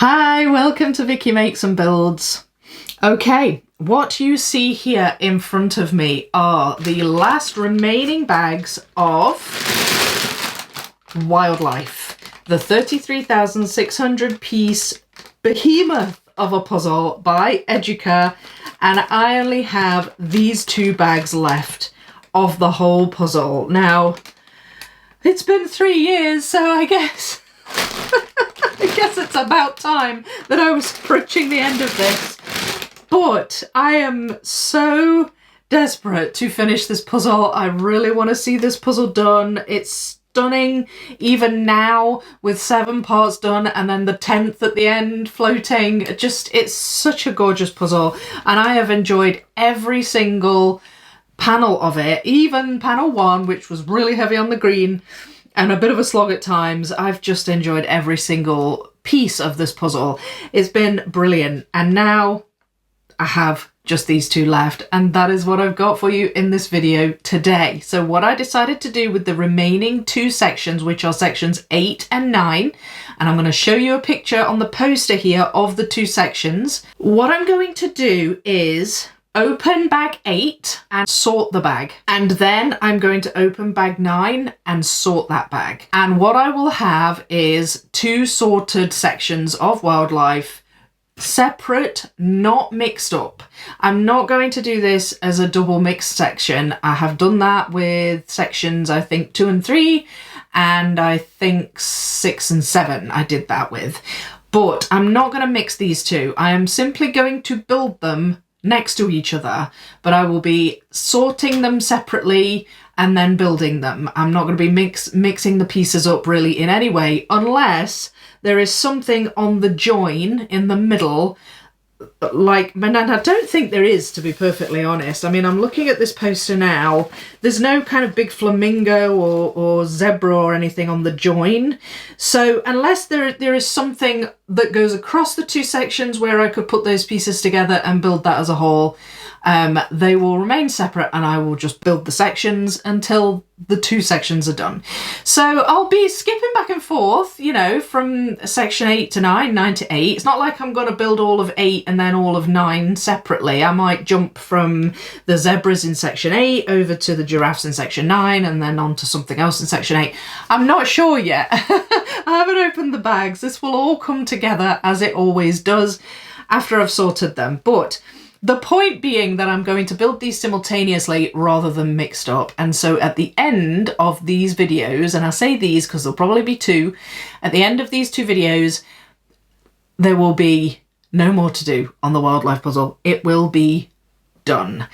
Hi, welcome to Vicky Makes and Builds. Okay, what you see here in front of me are the last remaining bags of Wildlife, the 33,600 piece behemoth of a puzzle by Educa, and I only have these two bags left of the whole puzzle. Now, it's been 3 years, so I guess it's about time that I was approaching the end of this. But I am so desperate to finish this puzzle. I really want to see this puzzle done. It's stunning even now with 7 parts done and then the 10th at the end floating. It's such a gorgeous puzzle, and I have enjoyed every single panel of it, even panel 1, which was really heavy on the green and a bit of a slog at times. I've just enjoyed every single piece of this puzzle. It's been brilliant, and now I have just these two left, and that is what I've got for you in this video today. So what I decided to do with the remaining 2 sections, which are sections 8 and 9, and I'm going to show you a picture on the poster here of the 2 sections. What I'm going to do is open bag 8 and sort the bag, and then I'm going to open bag 9 and sort that bag. And what I will have is 2 sorted sections of Wildlife, separate, not mixed up. I'm not going to do this as a double mixed section. I have done that with sections, I think 2 and 3, and I think 6 and 7 I did that with. But I'm not going to mix these two. I am simply going to build them next to each other, but I will be sorting them separately and then building them. I'm not going to be mixing the pieces up really in any way, unless there is something on the join in the middle, and I don't think there is, to be perfectly honest. I mean, I'm looking at this poster now. There's no kind of big flamingo or zebra or anything on the join. So unless there is something that goes across the 2 sections where I could put those pieces together and build that as a whole, they will remain separate, and I will just build the sections until the 2 sections are done. So I'll be skipping back and forth, you know, from section 8 to 9, 9 to 8. It's not like I'm going to build all of 8 and then all of 9 separately. I might jump from the zebras in section 8 over to the giraffes in section 9 and then on to something else in section 8. I'm not sure yet. I haven't opened the bags. This will all come together as it always does after I've sorted them. But the point being that I'm going to build these simultaneously rather than mixed up. And so at the end of these videos, and I say these because there'll probably be 2, at the end of these 2 videos, there will be no more to do on the Wildlife puzzle. It will be done.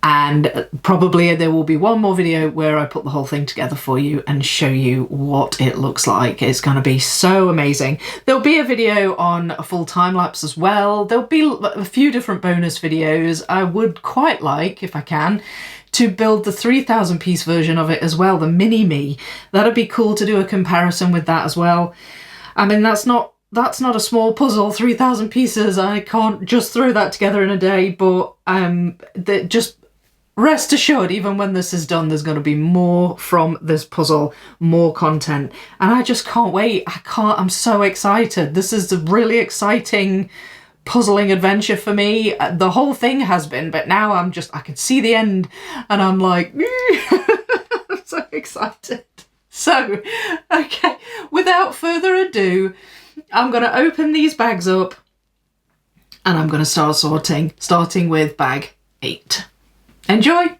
And probably there will be one more video where I put the whole thing together for you and show you what it looks like. It's going to be so amazing. There'll be a video on a full time lapse as well. There'll be a few different bonus videos. I would quite like, if I can, to build the 3,000 piece version of it as well, the mini me. That'd be cool to do a comparison with that as well. I mean, that's not a small puzzle, 3,000 pieces. I can't just throw that together in a day, but just rest assured, even when this is done, there's going to be more from this puzzle, more content. And I just can't wait. I'm so excited. This is a really exciting puzzling adventure for me. The whole thing has been, but now I can see the end and I'm like, I'm so excited. So, okay, without further ado, I'm going to open these bags up and I'm going to start sorting, starting with bag 8. Enjoy!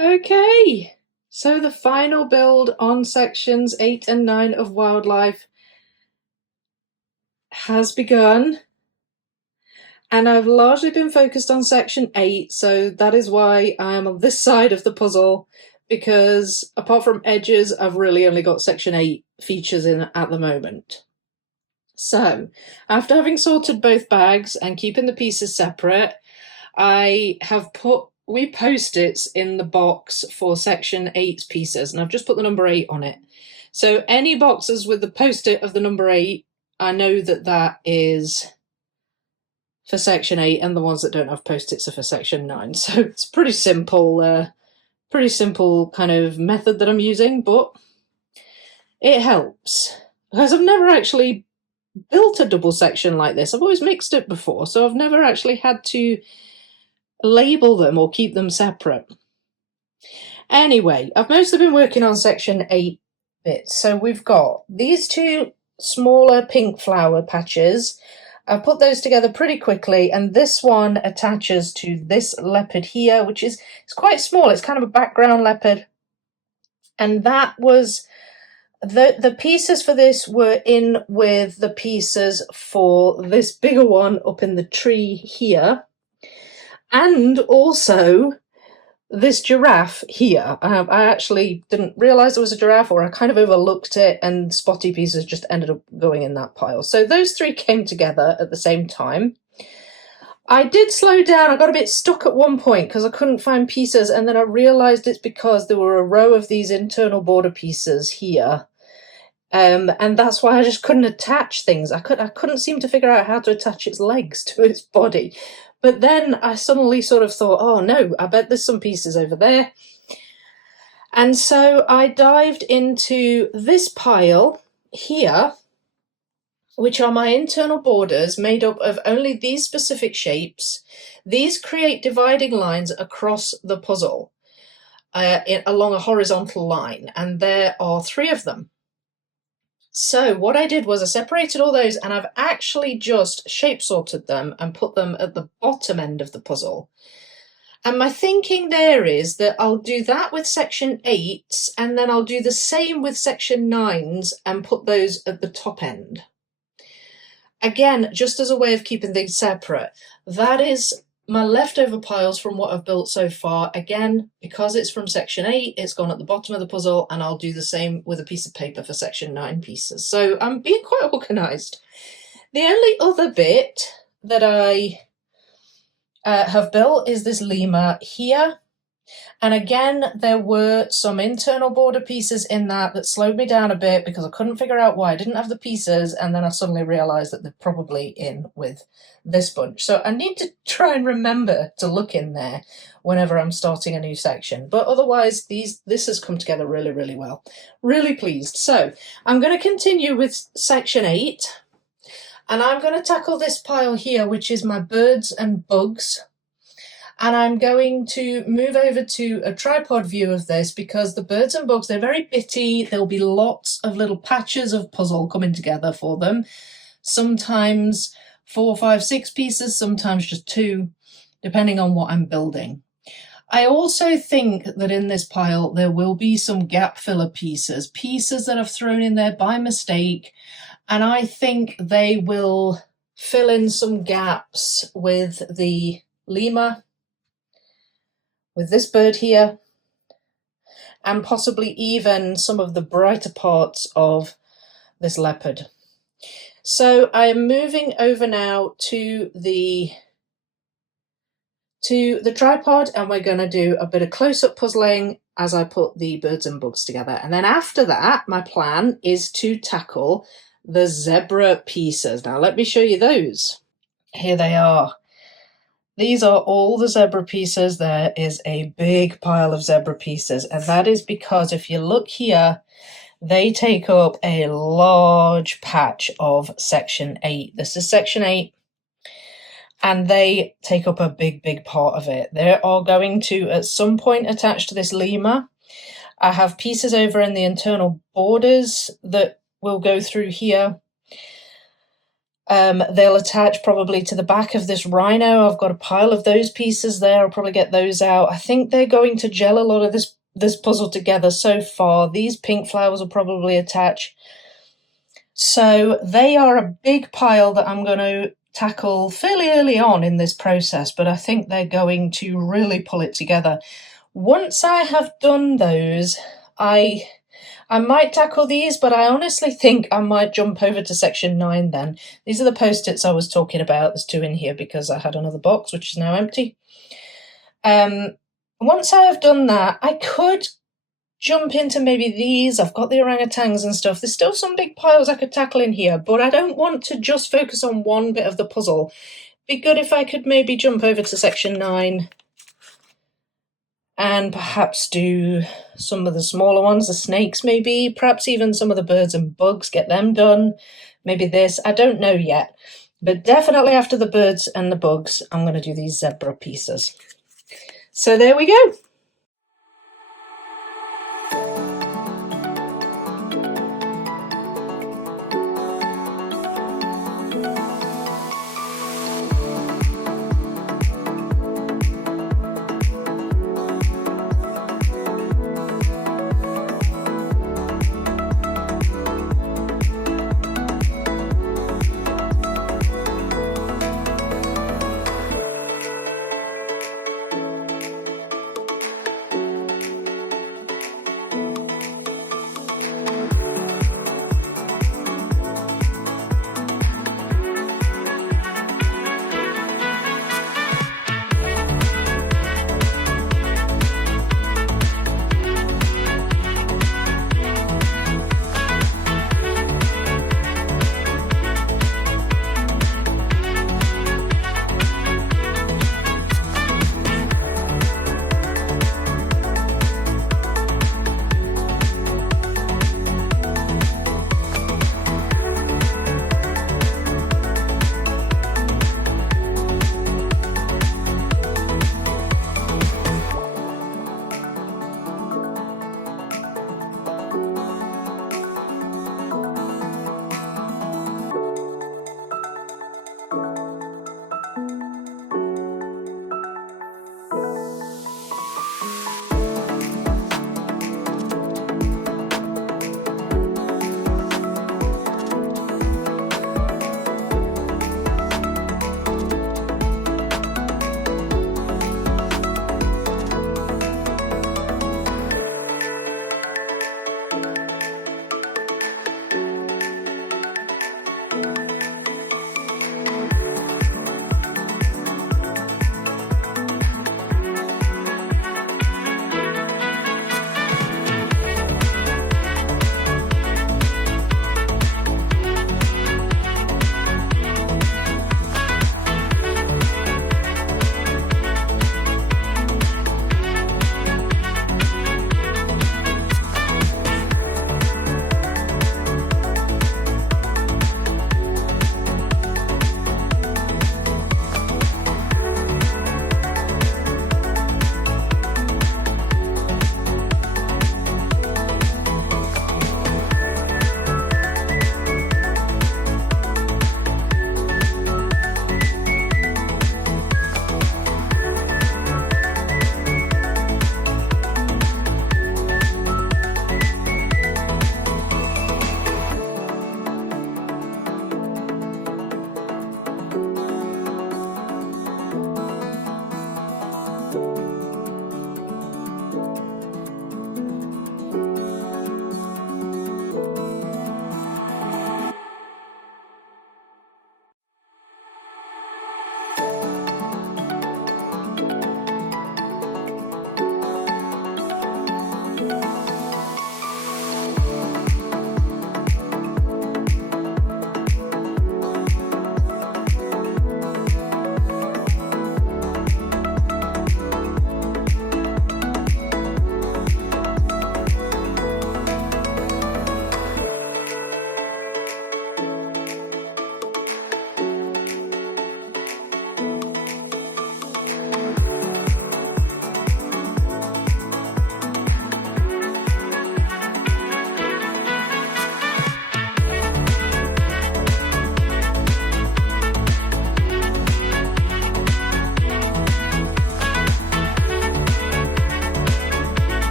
Okay, so the final build on sections 8 and 9 of Wildlife has begun. And I've largely been focused on section 8, so that is why I am on this side of the puzzle, because apart from edges, I've really only got section 8 features in at the moment. So, after having sorted both bags and keeping the pieces separate, I have put wee post-its in the box for section 8's pieces, and I've just put the number 8 on it. So any boxes with the post-it of the number 8, I know that that is for section 8, and the ones that don't have post-its are for section 9. So it's pretty simple kind of method that I'm using, but it helps. Because I've never actually built a double section like this. I've always mixed it before, so I've never actually had to label them or keep them separate. Anyway, I've mostly been working on section 8 bits. So we've got these two smaller pink flower patches. I've put those together pretty quickly, and this one attaches to this leopard here, which is it's quite small. It's kind of a background leopard. And that was the pieces for this were in with the pieces for this bigger one up in the tree here. And also this giraffe here. I actually didn't realise there was a giraffe, or I kind of overlooked it, and spotty pieces just ended up going in that pile. So those three came together at the same time. I did slow down. I got a bit stuck at one point because I couldn't find pieces, and then I realised it's because there were a row of these internal border pieces here. And that's why I just couldn't attach things. I couldn't seem to figure out how to attach its legs to its body. But then I suddenly sort of thought, oh no, I bet there's some pieces over there. And so I dived into this pile here, which are my internal borders made up of only these specific shapes. These create dividing lines across the puzzle along a horizontal line, and there are 3 of them. So what I did was I separated all those, and I've actually just shape sorted them and put them at the bottom end of the puzzle. And my thinking there is that I'll do that with section 8s, and then I'll do the same with section 9s and put those at the top end. Again, just as a way of keeping things separate. That is my leftover piles from what I've built so far. Again, because it's from section 8, it's gone at the bottom of the puzzle, and I'll do the same with a piece of paper for section 9 pieces. So I'm being quite organised. The only other bit that I have built is this lemur here. And again, there were some internal border pieces in that slowed me down a bit because I couldn't figure out why I didn't have the pieces, and then I suddenly realised that they're probably in with this bunch. So I need to try and remember to look in there whenever I'm starting a new section. But otherwise, this has come together really, really well. Really pleased. So I'm going to continue with section 8, and I'm going to tackle this pile here, which is my birds and bugs. And I'm going to move over to a tripod view of this because the birds and bugs, they're very bitty. There'll be lots of little patches of puzzle coming together for them. Sometimes 4, 5, 6 pieces, sometimes just 2, depending on what I'm building. I also think that in this pile there will be some gap filler pieces that I've thrown in there by mistake, and I think they will fill in some gaps with the lemur, with this bird here, and possibly even some of the brighter parts of this leopard. So I am moving over now to the tripod, and we're going to do a bit of close-up puzzling as I put the birds and bugs together. And then after that, my plan is to tackle the zebra pieces. Now let me show you those. Here they are. These are all the zebra pieces. There is a big pile of zebra pieces, and that is because if you look here, they take up a large patch of section 8. This is section 8, and they take up a big, big part of it. They are going to, at some point, attach to this lemur. I have pieces over in the internal borders that will go through here. They'll attach probably to the back of this rhino. I've got a pile of those pieces there. I'll probably get those out. I think they're going to gel a lot of this puzzle together so far. These pink flowers will probably attach. So they are a big pile that I'm going to tackle fairly early on in this process, but I think they're going to really pull it together. Once I have done those, I might tackle these, but I honestly think I might jump over to section 9 then. These are the post-its I was talking about. There's 2 in here because I had another box, which is now empty. Once I have done that, I could jump into maybe these. I've got the orangutans and stuff. There's still some big piles I could tackle in here, but I don't want to just focus on one bit of the puzzle. Be good if I could maybe jump over to section 9 and perhaps do some of the smaller ones, the snakes maybe, perhaps even some of the birds and bugs, get them done. Maybe this, I don't know yet. But definitely after the birds and the bugs, I'm going to do these zebra pieces. So there we go.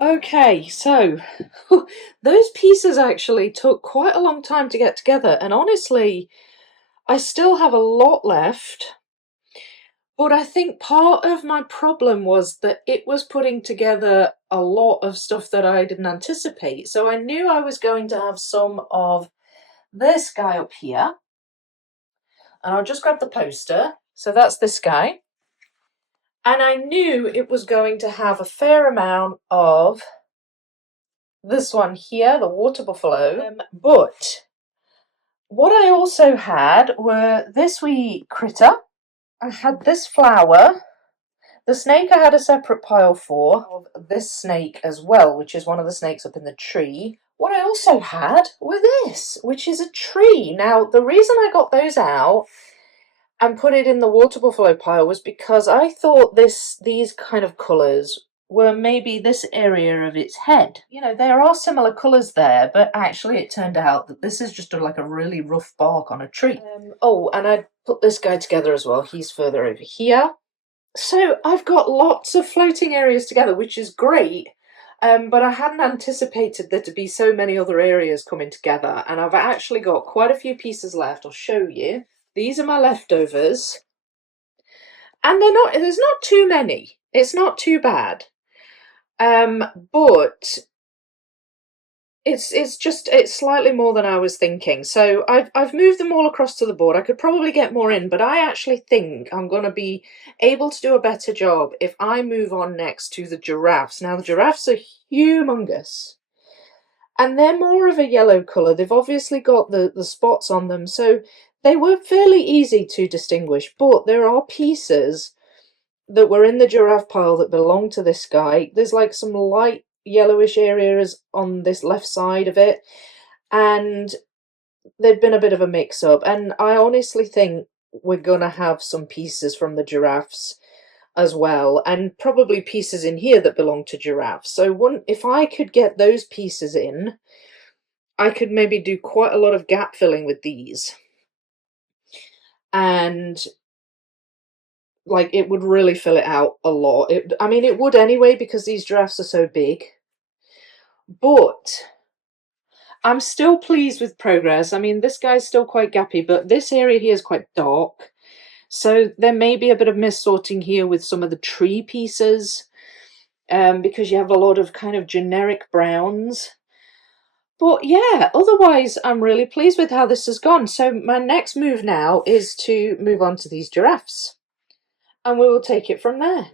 Okay, so those pieces actually took quite a long time to get together, and honestly, I still have a lot left. But I think part of my problem was that it was putting together a lot of stuff that I didn't anticipate. So I knew I was going to have some of this guy up here. And I'll just grab the poster. So that's this guy. And I knew it was going to have a fair amount of this one here, the water buffalo. But what I also had were this wee critter. I had this flower. The snake I had a separate pile for, of this snake as well, which is one of the snakes up in the tree. What I also had were this, which is a tree. Now, the reason I got those out and put it in the water buffalo pile was because I thought these kind of colours were maybe this area of its head. You know, there are similar colours there, but actually it turned out that this is just like a really rough bark on a tree. Oh, and I put this guy together as well. He's further over here. So I've got lots of floating areas together, which is great, but I hadn't anticipated there to be so many other areas coming together, and I've actually got quite a few pieces left. I'll show you. These are my leftovers, and there's not too many. It's not too bad, but it's slightly more than I was thinking. So I've moved them all across to the board. I could probably get more in, but I actually think I'm going to be able to do a better job if I move on next to the giraffes. Now the giraffes are humongous, and they're more of a yellow colour. They've obviously got the spots on them, so they were fairly easy to distinguish, but there are pieces that were in the giraffe pile that belong to this guy. There's like some light yellowish areas on this left side of it, and there'd been a bit of a mix-up, and I honestly think we're gonna have some pieces from the giraffes as well, and probably pieces in here that belong to giraffes. So if I could get those pieces in, I could maybe do quite a lot of gap filling with these, and like it would really fill it out a lot. I mean, it would anyway because these giraffes are so big. But I'm still pleased with progress. I mean, this guy's still quite gappy, but this area here is quite dark. So there may be a bit of mis-sorting here with some of the tree pieces, because you have a lot of kind of generic browns. But yeah, otherwise I'm really pleased with how this has gone. So my next move now is to move on to these giraffes, and we will take it from there.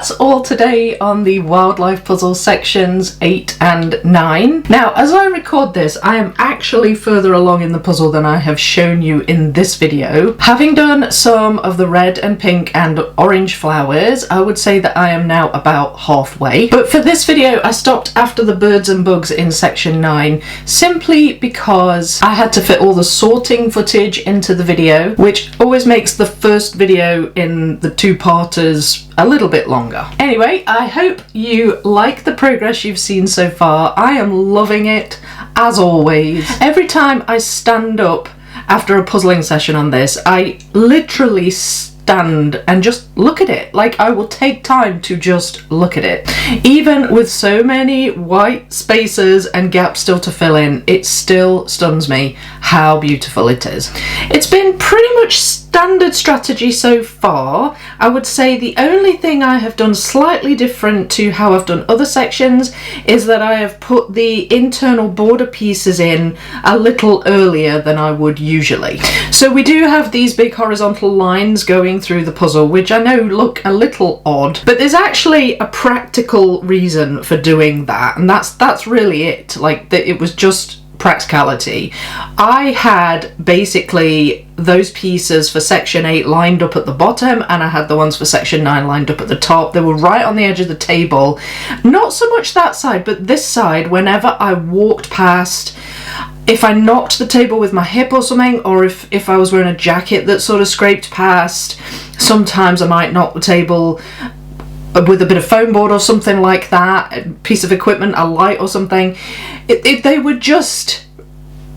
that's all today on the wildlife puzzle sections 8 and 9. Now, as I record this, I am actually further along in the puzzle than I have shown you in this video. Having done some of the red and pink and orange flowers, I would say that I am now about halfway. But for this video, I stopped after the birds and bugs in section 9, simply because I had to fit all the sorting footage into the video, which always makes the first video in the two-parters a little bit longer. Anyway, I hope you like the progress you've seen so far. I am loving it, as always. Every time I stand up after a puzzling session on this, I literally stand and just look at it. Like, I will take time to just look at it. Even with so many white spaces and gaps still to fill in, it still stuns me how beautiful it is. It's been pretty much standard strategy so far. I would say the only thing I have done slightly different to how I've done other sections is that I have put the internal border pieces in a little earlier than I would usually. So we do have these big horizontal lines going through the puzzle, which I know look a little odd, but there's actually a practical reason for doing that, and that's really it. Like, it was just practicality. I had basically those pieces for section 8 lined up at the bottom, and I had the ones for section 9 lined up at the top. They were right on the edge of the table. Not so much that side, but this side, whenever I walked past, if I knocked the table with my hip or something, or if I was wearing a jacket that sort of scraped past, sometimes I might knock the table with a bit of foam board or something like that, a piece of equipment, a light or something. They were just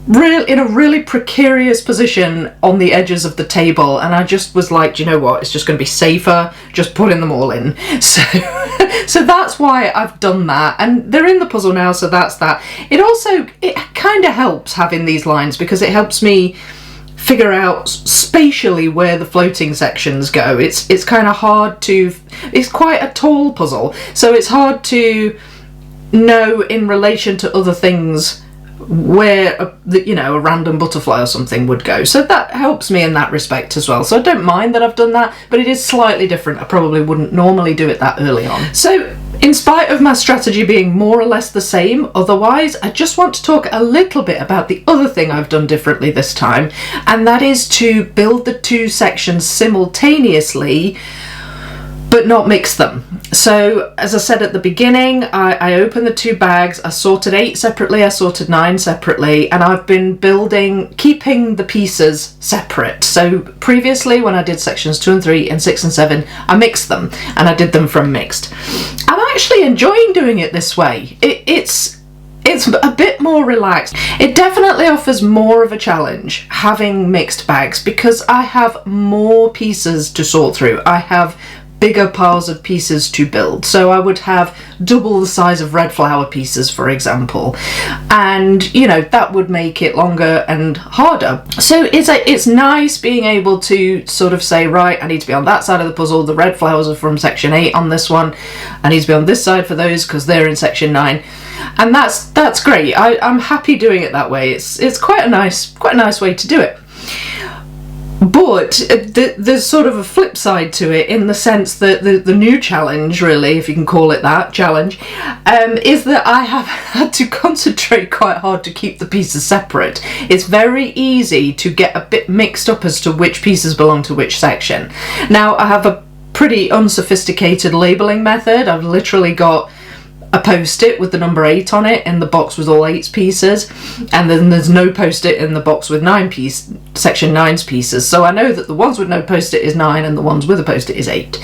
in a really precarious position on the edges of the table, and I just was like, do you know what, it's just going to be safer just putting them all in. So that's why I've done that, and they're in the puzzle now, so that's that. It kind of helps having these lines, because it helps me figure out spatially where the floating sections go. It's kind of hard to, it's quite a tall puzzle, so it's hard to know in relation to other things where a random butterfly or something would go. So that helps me in that respect as well. So I don't mind that I've done that, but it is slightly different. I probably wouldn't normally do it that early on. So in spite of my strategy being more or less the same otherwise, I just want to talk a little bit about the other thing I've done differently this time, and that is to build the two sections simultaneously but not mix them. So as I said at the beginning, I opened the two bags, I sorted 8 separately, I sorted 9 separately, and I've been keeping the pieces separate. So previously, when I did sections 2 and 3 and 6 and 7, I mixed them, and I did them from mixed. I'm actually enjoying doing it this way. It's a bit more relaxed. It definitely offers more of a challenge having mixed bags, because I have more pieces to sort through. I have bigger piles of pieces to build. So I would have double the size of red flower pieces, for example, and that would make it longer and harder. So it's nice being able to sort of say, right, I need to be on that side of the puzzle. The red flowers are from section 8 on this one. I need to be on this side for those because they're in section 9. And that's great. I'm happy doing it that way. It's quite a nice way to do it. But there's sort of a flip side to it, in the sense that the new challenge, really, if you can call it that, challenge, is that I have had to concentrate quite hard to keep the pieces separate. It's very easy to get a bit mixed up as to which pieces belong to which section. Now, I have a pretty unsophisticated labelling method. I've literally got a post-it with the number 8 on it in the box with all 8's pieces, and then there's no post-it in the box with section 9's pieces. So I know that the ones with no post-it is 9 and the ones with a post-it is 8.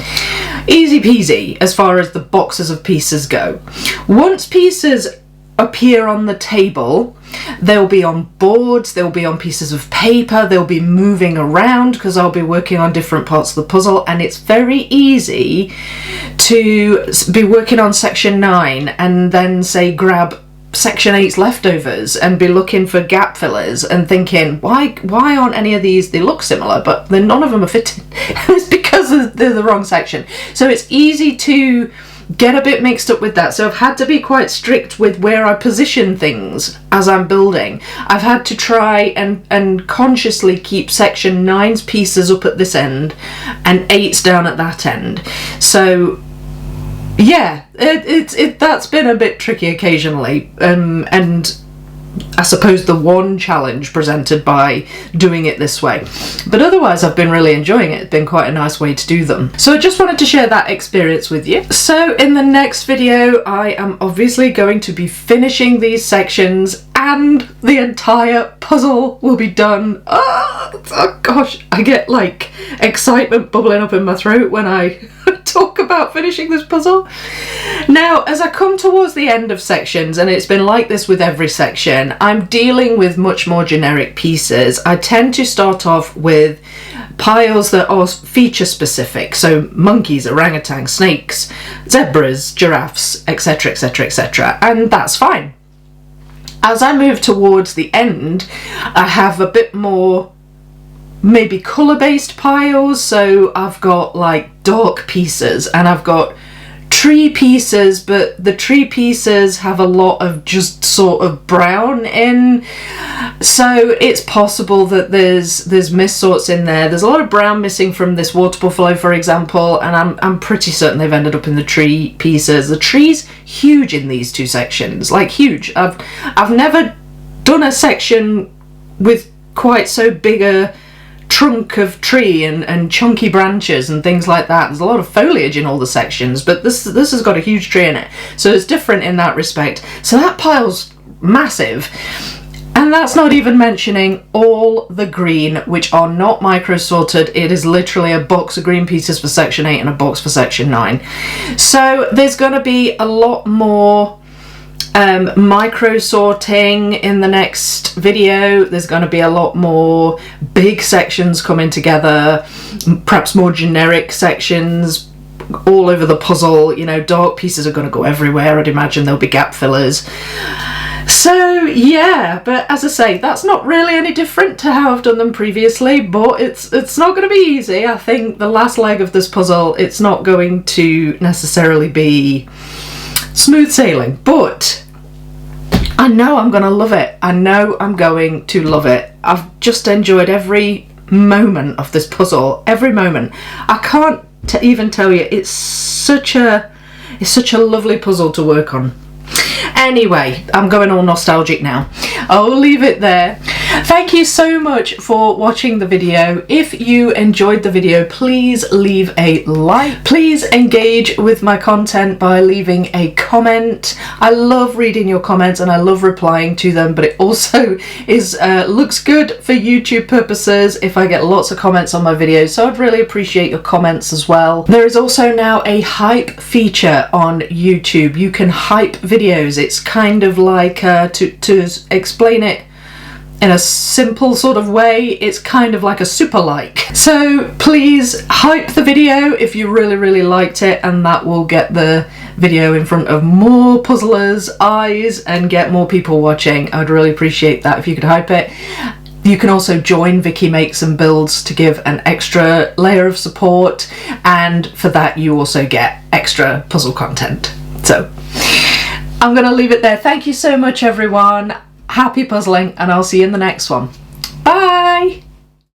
Easy peasy as far as the boxes of pieces go. Once pieces appear on the table, they'll be on boards, they'll be on pieces of paper, they'll be moving around because I'll be working on different parts of the puzzle, and it's very easy to be working on section 9 and then say grab section 8's leftovers and be looking for gap fillers and thinking, why aren't any of these, they look similar but then none of them are fitting. It's because they're the wrong section. So it's easy to get a bit mixed up with that. So I've had to be quite strict with where I position things as I'm building. I've had to try and consciously keep section 9's pieces up at this end and 8's down at that end. So yeah, that's been a bit tricky occasionally, and I suppose the one challenge presented by doing it this way. But otherwise I've been really enjoying it. It's been quite a nice way to do them. So I just wanted to share that experience with you. So in the next video I am obviously going to be finishing these sections and the entire puzzle will be done. Oh gosh, I get like excitement bubbling up in my throat when I talk about finishing this puzzle. Now, as I come towards the end of sections, and it's been like this with every section, I'm dealing with much more generic pieces. I tend to start off with piles that are feature specific, so monkeys, orangutans, snakes, zebras, giraffes, etc, etc, etc, and that's fine. As I move towards the end, I have a bit more maybe colour-based piles, so I've got like dark pieces and I've got tree pieces, but the tree pieces have a lot of just sort of brown in, so it's possible that there's mist sorts in there. There's a lot of brown missing from this water buffalo, for example, and I'm pretty certain they've ended up in the tree pieces. The tree's huge in these two sections, like huge. I've never done a section with quite so big a trunk of tree and chunky branches and things like that. There's a lot of foliage in all the sections, but this has got a huge tree in it, so it's different in that respect. So that pile's massive, and that's not even mentioning all the green, which are not micro sorted. It is literally a box of green pieces for section 8 and a box for section 9. So there's going to be a lot more micro sorting in the next video. There's going to be a lot more big sections coming together, perhaps more generic sections all over the puzzle. You know, dark pieces are going to go everywhere. I'd imagine there'll be gap fillers. So yeah, but as I say, that's not really any different to how I've done them previously, but it's not going to be easy. I think the last leg of this puzzle, it's not going to necessarily be smooth sailing, but I know I'm going to love it. I know I'm going to love it. I've just enjoyed every moment of this puzzle, every moment. I can't even tell you, it's such a lovely puzzle to work on. Anyway, I'm going all nostalgic now. I'll leave it there. Thank you so much for watching the video. If you enjoyed the video, please leave a like. Please engage with my content by leaving a comment. I love reading your comments and I love replying to them, but it also looks good for YouTube purposes if I get lots of comments on my videos, so I'd really appreciate your comments as well. There is also now a hype feature on YouTube. You can hype videos. It's kind of like, to explain it in a simple sort of way, it's kind of like a super like. So please hype the video if you really liked it, and that will get the video in front of more puzzlers' eyes and get more people watching. I would really appreciate that if you could hype it. You can also join Vicky Makes and Builds to give an extra layer of support, and for that you also get extra puzzle content. So I'm gonna leave it there. Thank you so much everyone. Happy puzzling, and I'll see you in the next one.